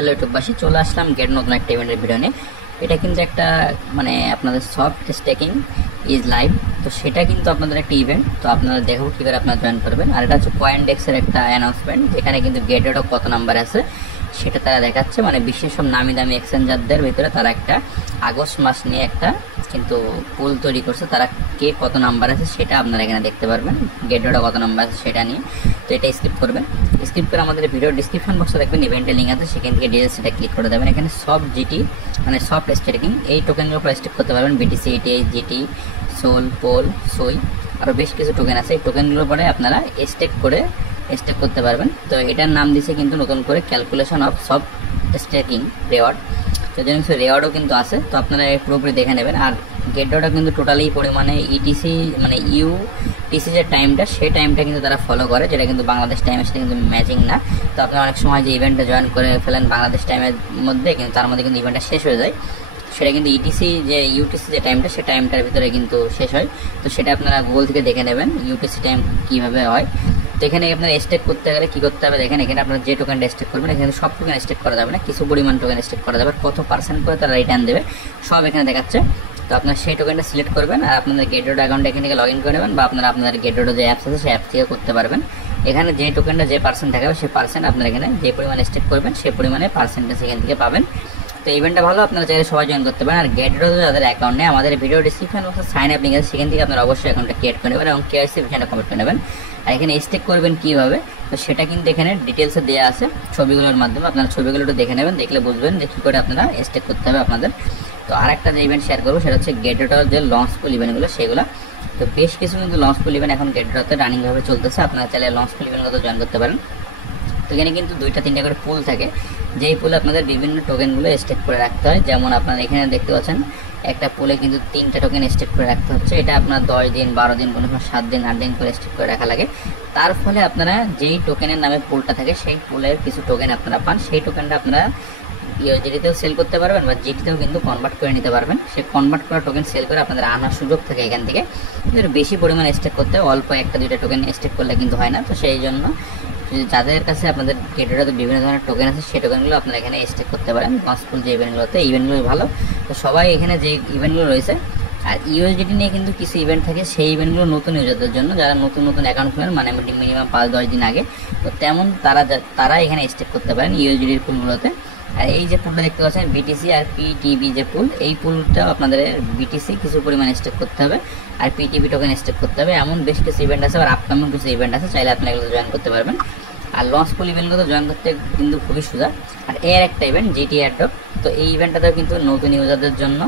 Hello ইউটিউববাসী, চলে আসলাম gate নতুন একটা ইভেন্টের ভিডিও নিয়ে। এটা কিন্তু একটা আপনাদের সফট স্টেকিং ইজ লাইভ। তো সেটা কিন্তু আপনাদের একটা ইভেন্ট, তো আপনারা দেখো কী করে আপনারা জয়েন করবেন। আর এটা হচ্ছে কয়েনডেক্সের একটা অ্যানাউন্সমেন্ট, যেখানে কিন্তু গেটেডও কত নাম্বার আছে সেটা তারা দেখাচ্ছে। বিশ্বের সব নামি দামি এক্সচেঞ্জারদের ভিতরে তারা একটা আগস্ট মাস নিয়ে একটা কিন্তু পুল তৈরি করছে। তারা কে কত নাম্বার আছে সেটা আপনারা এখানে দেখতে পারবেন, গেটেডও কত নাম্বার আছে সেটা নিয়ে। তো এটা স্কিপ করবেন, স্কিপ করে আমাদের ভিডিও ডিসক্রিপশন বক্সে দেখবেন ইভেন্টের লিঙ্ক আছে, সেখান থেকে ডিটেলস সেটা ক্লিক করে দেবেন। এখানে সব জিটি সফট স্টেকিং এই টোকেনগুলোর উপর স্টেক করতে পারবেন। BTC, ATI, GT, SOL, POL, সই, আরও বেশ কিছু টোকেন আছে। এই টোকেনগুলোর পরে আপনারা স্টেক করতে পারবেন। তো এটার নাম দিচ্ছে কিন্তু নতুন করে calculation of soft staking reward. তো যেন কিছু রেওয়ার্ডও কিন্তু আছে, তো আপনারা পুরোপুরি দেখে নেবেন। আর গেটডটা কিন্তু টোটালি পরিমাণে ইটিসি ইউটিসি যে টাইমটা, সেই টাইমটা কিন্তু তারা ফলো করে, যেটা কিন্তু বাংলাদেশ টাইমের সাথে কিন্তু ম্যাচিং না। তো আপনারা অনেক সময় যে ইভেন্টটা জয়েন করে ফেলেন বাংলাদেশ টাইমের মধ্যে, কিন্তু তার মধ্যে কিন্তু ইভেন্টটা শেষ হয়ে যায়। সেটা কিন্তু ইউটিসি যে টাইমটা, সেই টাইমটার ভিতরে কিন্তু শেষ হয়। তো সেটা আপনারা গুগল থেকে দেখে নেবেন ইউটিসি টাইম কীভাবে হয়। তো এখানে আপনার স্টেক করতে গেলে কী করতে হবে দেখেন, এখানে আপনার যে টোকেনটা স্টেক করবেন, এখানে সব টোকেন স্টেক করা যাবে না, কিছু পরিমাণ টোকেন স্টেক করা যাবে। কত পার্সেন্ট করে তারা রিটার্ন দেবে সব এখানে দেখাচ্ছে। তো আপনার সেই টোকেনটা সিলেক্ট করবেন আর আপনাদের গেটডট অ্যাকাউন্ট এখান থেকে লগ ইন করে নেবেন, বা আপনাদের গেটডট যে অ্যাপস আছে সেই অ্যাপ থেকে করতে পারবেন। এখানে যে টোকেনটা যে পার্সেন্ট দেখাবে সেই পার্সেন্ট আপনারা এখানে যে পরিমাণে স্টেক করবেন সেই পরিমাণে পার্সেন্টেজ এখান থেকে পাবেন। তো ইভেন্টটা ভালো, আপনারা চাইলে সবাই জয়েন করতে পারেন। আর গেটডট যাদের অ্যাকাউন্ট নেই, আমাদের ভিডিও ডিসক্রিপশন বক্সে সাইন আপ লিঙ্ক আছে, সেখান থেকে আপনারা অবশ্যই অ্যাকাউন্টটা ক্রিয়েট করে নেবেন এবং কেওয়াইসি ভিশনটা কমপ্লিট করে নেবেন। আর এখানে স্টেক করবেন কীভাবে, তো সেটা কিন্তু এখানে ডিটেলসে দেওয়া আছে ছবিগুলোর মাধ্যমে। আপনারা ছবিগুলো একটু দেখে নেবেন, দেখলে বুঝবেন যে কী করে আপনারা স্টেক করতে হবে আপনাদের। তো আরেকটা যে ইভেন্ট শেয়ার করবো সেটা হচ্ছে গেটডটের যে লঞ্চ পুল ইভেন্টগুলো সেগুলো। তো বেশ কিছু কিন্তু লঞ্চ পুল ইভেন্ট এখন গেটডটে রানিংভাবে চলতেছে, আপনারা চাইলে লঞ্চ পুল ইভেন্টগুলো জয়েন করতে পারেন। তো এখানে কিন্তু 2-3টা করে পুল থাকে, যেই পুলে আপনাদের বিভিন্ন টোকেনগুলো স্টেক করে রাখতে হয়। যেমন আপনারা এখানে দেখতে পাচ্ছেন একটা পুলে কিন্তু 3টা টোকেন স্টেক করে রাখতে হচ্ছে। এটা আপনার 10 দিন, 12 দিন, কোনো সময় 7 দিন, 8 দিন করে স্টেক করে রাখা লাগে। তার ফলে আপনারা যেই টোকেনের নামে পুলটা থাকে সেই পুলের কিছু টোকেন আপনারা পান, সেই টোকেনটা আপনারা ইউএসডিতেও সেল করতে পারবেন বা জিটিতেও কিন্তু কনভার্ট করে নিতে পারবেন। সেই কনভার্ট করা টোকেন সেল করে আপনাদের আনার সুযোগ থাকে এখান থেকে। কিন্তু বেশি পরিমাণে স্টেক করতে হয়, অল্প 1-2টা টোকেন স্টেক করলে কিন্তু হয় না। তো সেই জন্য যাদের কাছে আপনাদের গেটডটে বিভিন্ন ধরনের টোকেন আছে সেই টোকেনগুলো আপনারা এখানে স্টেক করতে পারেন। লঞ্চপুল যে ইভেন্টগুলো ভালো, তো সবাই এখানে যে ইভেন্টগুলো রয়েছে। আর ইউএসডিটি নিয়ে কিন্তু কিছু ইভেন্ট থাকে, সেই ইভেন্টগুলো নতুন ইউজারদের জন্য, যারা নতুন অ্যাকাউন্ট খোলেন, মিনিমাম 5-10 দিন আগে। তো তেমন তারা এখানে স্টেক করতে পারেন ইউএসডিটির পুলগুলোতে। আর এই যে পুলটা দেখতে পাচ্ছেন বিটিসি আর পিটিবি যে পুল, এই পুলটাও আপনাদের বিটিসি কিছু পরিমাণে স্টেক করতে হবে আর পিটিবি টোকেন স্টেক করতে হবে। এমন বেশ কিছু ইভেন্ট আছে, আর আপকামিং কিছু ইভেন্ট আছে, চাইলে আপনারা এগুলো জয়েন করতে পারবেন। আর লঞ্চ পুল ইভেন্টগুলো জয়েন করতে কিন্তু খুবই সোজা। আর এর একটা ইভেন্ট জিটি এয়ারড্রপ, তো এই ইভেন্টটাতেও কিন্তু নতুন ইউজারদের জন্য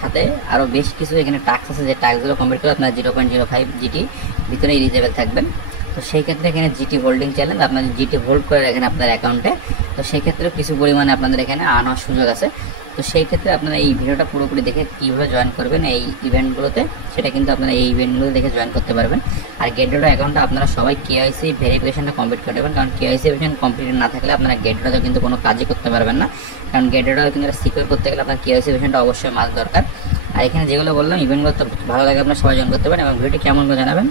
সাথে আরও বেশ কিছু এখানে টাস্ক আছে, যে টাস্কগুলো কমপ্লিট করে আপনারা 0.05 জিটি ভিতরে এলিজিবল থাকবেন। তো সেই ক্ষেত্রে এখানে জিটি হোল্ডিং চ্যালেঞ্জ, আপনারা জিটি হোল্ড করে রাখেন আপনার অ্যাকাউন্টে, তো সেই ক্ষেত্রে কিছু পরিমাণে আপনাদের এখানে আনার সুযোগ আছে। তো সেই ক্ষেত্রে আপনারা এই ভিডিওটা পুরোপুরি দেখে কীভাবে জয়েন করবেন এই ইভেন্টগুলোতে, সেটা কিন্তু আপনারা এই ইভেন্টগুলো দেখে জয়েন করতে পারবেন। আর গেটডট অ্যাকাউন্টটা আপনারা সবাই কেওয়াইসি ভেরিফিকেশনটা কমপ্লিট করে দেবেন, কারণ কেওয়াইসি ভেরিফিকেশন কমপ্লিট না থাকলে আপনারা গেটডটে কিন্তু কোনো কাজই করতে পারবেন না। কারণ গেটডটে কিন্তু সিকিউর করতে গেলে আপনার কেওয়াইসি ভেরিফিকেশনটা অবশ্যই মাস্ট দরকার। আর এখানে যেগুলো বললাম ইভেন্টগুলো তো ভালো লাগে, আপনারা সবাই জয়েন করতে পারেন এবং ভিডিওটি কেমন করে জানাবেন।